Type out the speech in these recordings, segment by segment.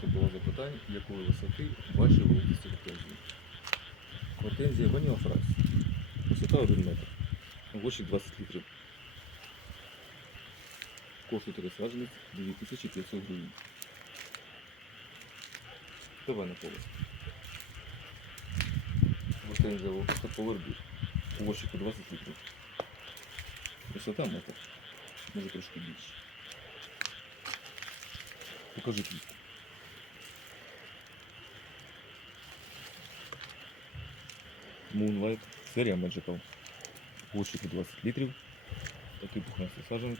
багато було запитань, якої висоти ваші великості гортензії. Гортензія Ваніла Фрайс. Висота 1 метр. Площадь 20 літрів. Коштує пересадженість 2500 гривень. Давай на поле. Гортензія Повербір. Площадь 20 літрів. Висота метр. Може трошки більше. Покажи квітку. Moonlight, серія Magical. Площадь 20 літрів. Такий пухнастий саджанець.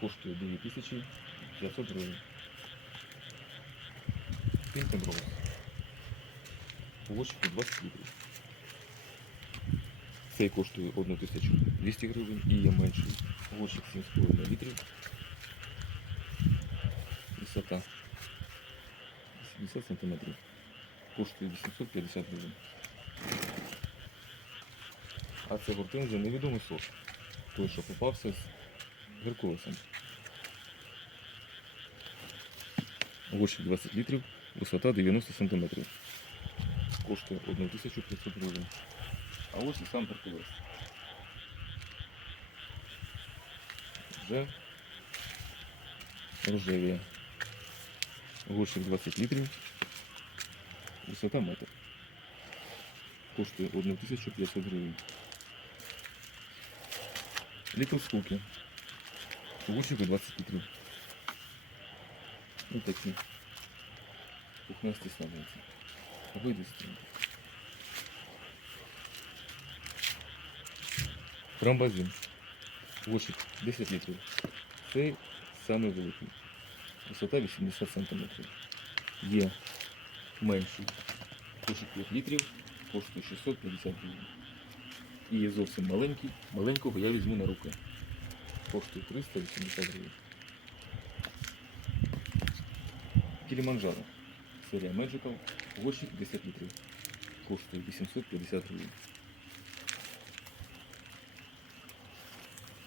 Коштує 9500 гривень. Pink and Rose. Площадь 20 літрів. Цей коштує 1200 гривень і є менший. Площадь 7,5 літрів. Висота 80 сантиметрів. Коштує 850 гривень. А це гортензія невідомий сорт. Той, що попався з Геркулесом. Площадь 20 літрів, висота 90 сантиметрів. Коштує 1500 гривень. А ось і сам Геркулес. Вже рожевіє. Горщик 20 літрів. Висота метр. Коштує 1500 гривень. Літл скуки. Горщику 20 літрів. Ось такі. Пухнасті. Вийди з цим. Тромбозин. Горщик 10 літрів. Це самий великий. Висота 80 см. Є менший. Кошик 5 літрів, коштує 650 гривень. І є зовсім маленький. Маленького я візьму на руки. Коштує 380 гривень. Кіліманджаро. Серія Magical. Горщик 10 літрів. Коштує 850 гривень.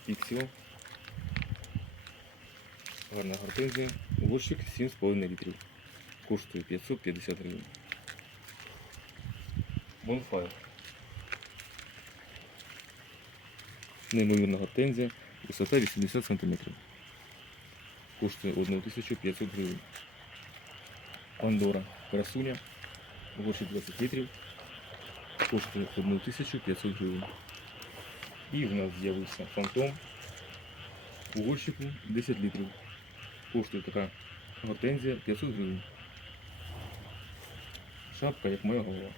Піксіо. Гарна гортензія. Горщик 7,5 літрів. Коштує 550 гривень. Bonfire. Неймовірна гортензія. Висота 80 см. Коштує 1500 гривень. Пандора. Красуня. Горщик 20 літрів. Коштує 1500 гривень. І в нас з'явився фантом. У горщику 10 літрів. Коштує така гортензія 500 гривень. Шапка, як моя голова.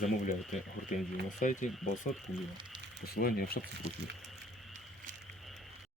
Замовляйте гортензію на сайті Басад. Посилання в шапці профілю.